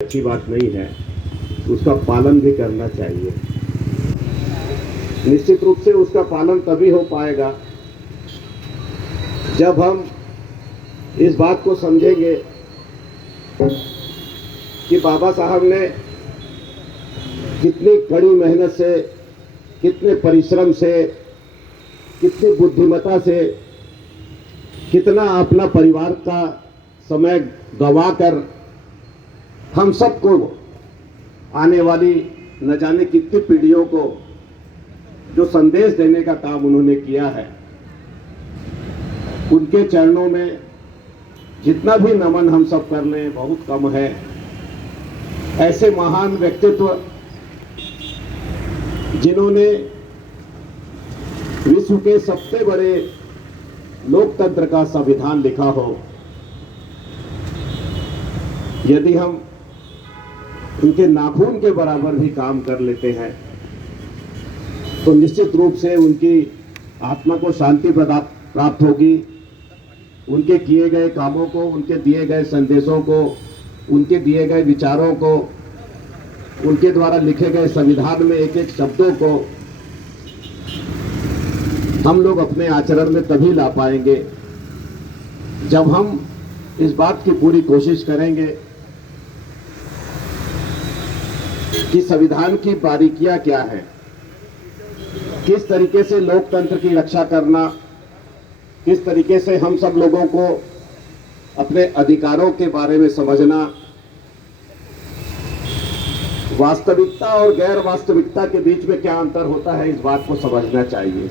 अच्छी बात नहीं है, उसका पालन भी करना चाहिए। निश्चित रूप से उसका पालन तभी हो पाएगा जब हम इस बात को समझेंगे कि बाबा साहब ने कितनी कड़ी मेहनत से, कितने परिश्रम से, कितनी बुद्धिमत्ता से, कितना अपना परिवार का समय गंवाकर हम सबको, आने वाली न जाने कितनी पीढ़ियों को जो संदेश देने का काम उन्होंने किया है, उनके चरणों में जितना भी नमन हम सब कर लें बहुत कम है। ऐसे महान व्यक्तित्व जिन्होंने विश्व के सबसे बड़े लोकतंत्र का संविधान लिखा हो, यदि हम उनके नाखून के बराबर भी काम कर लेते हैं तो निश्चित रूप से उनकी आत्मा को शांति प्राप्त होगी। उनके किए गए कामों को, उनके दिए गए संदेशों को, उनके दिए गए विचारों को, उनके द्वारा लिखे गए संविधान में एक एक शब्दों को हम लोग अपने आचरण में तभी ला पाएंगे जब हम इस बात की पूरी कोशिश करेंगे कि संविधान की बारीकियां क्या है, किस तरीके से लोकतंत्र की रक्षा करना, किस तरीके से हम सब लोगों को अपने अधिकारों के बारे में समझना, वास्तविकता और गैर वास्तविकता के बीच में क्या अंतर होता है, इस बात को समझना चाहिए।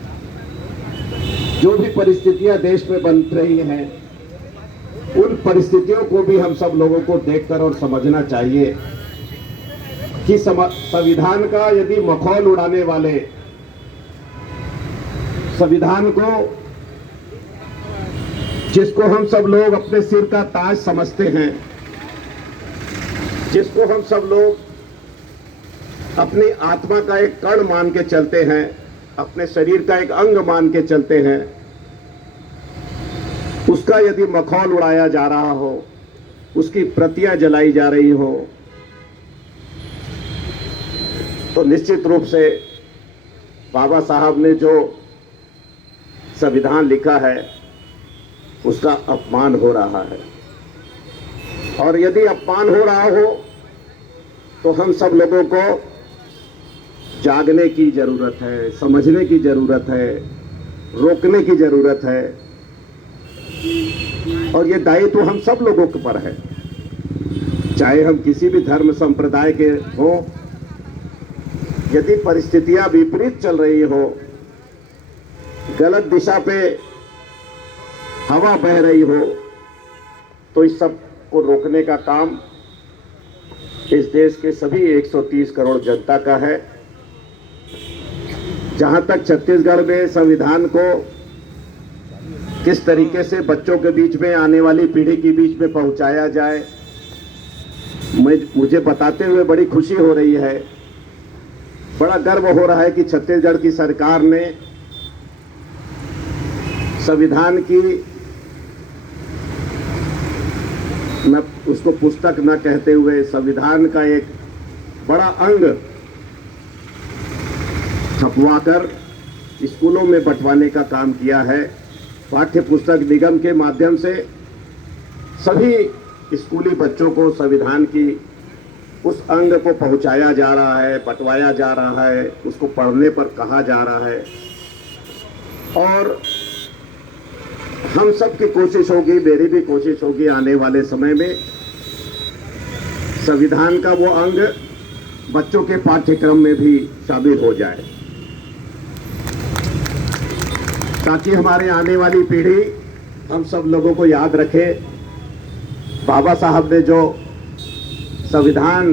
जो भी परिस्थितियां देश में बन रही हैं, उन परिस्थितियों को भी हम सब लोगों को देखकर और समझना चाहिए कि संविधान का यदि मखौल उड़ाने वाले, संविधान को जिसको हम सब लोग अपने सिर का ताज समझते हैं, जिसको हम सब लोग अपनी आत्मा का एक कण मान के चलते हैं, अपने शरीर का एक अंग मान के चलते हैं, उसका यदि मखौल उड़ाया जा रहा हो, उसकी प्रतियां जलाई जा रही हो, तो निश्चित रूप से बाबा साहब ने जो संविधान लिखा है उसका अपमान हो रहा है। और यदि अपमान हो रहा हो तो हम सब लोगों को जागने की जरूरत है, समझने की जरूरत है, रोकने की जरूरत है। और ये दायित्व हम सब लोगों के पर है, चाहे हम किसी भी धर्म संप्रदाय के हों। यदि परिस्थितियां विपरीत चल रही हो, गलत दिशा पे हवा बह रही हो, तो इस सब को रोकने का काम इस देश के सभी 130 करोड़ जनता का है। जहां तक छत्तीसगढ़ में संविधान को किस तरीके से बच्चों के बीच में, आने वाली पीढ़ी के बीच में पहुंचाया जाए, मुझे बताते हुए बड़ी खुशी हो रही है, बड़ा गर्व हो रहा है कि छत्तीसगढ़ की सरकार ने संविधान की, न उसको पुस्तक न कहते हुए, संविधान का एक बड़ा अंग छपवाकर स्कूलों में बंटवाने का काम किया है। पाठ्य पुस्तक निगम के माध्यम से सभी स्कूली बच्चों को संविधान की उस अंग को पहुंचाया जा रहा है, बंटवाया जा रहा है, उसको पढ़ने पर कहा जा रहा है। और हम सब की कोशिश होगी, मेरी भी कोशिश होगी, आने वाले समय में संविधान का वो अंग बच्चों के पाठ्यक्रम में भी शामिल हो जाए, ताकि हमारे आने वाली पीढ़ी हम सब लोगों को याद रखे बाबा साहब ने जो संविधान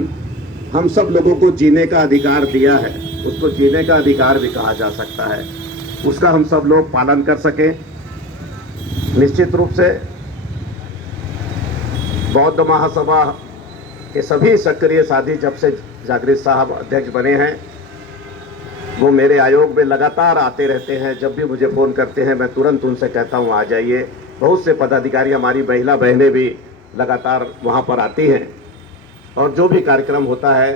हम सब लोगों को जीने का अधिकार दिया है, उसको जीने का अधिकार भी कहा जा सकता है, उसका हम सब लोग पालन कर सकें। निश्चित रूप से बौद्ध महासभा के सभी सक्रिय साथी, जब से जागृत साहब अध्यक्ष बने हैं, वो मेरे आयोग में लगातार आते रहते हैं। जब भी मुझे फ़ोन करते हैं मैं तुरंत उनसे कहता हूँ आ जाइए। बहुत से पदाधिकारी, हमारी महिला बहनें भी लगातार वहाँ पर आती हैं। और जो भी कार्यक्रम होता है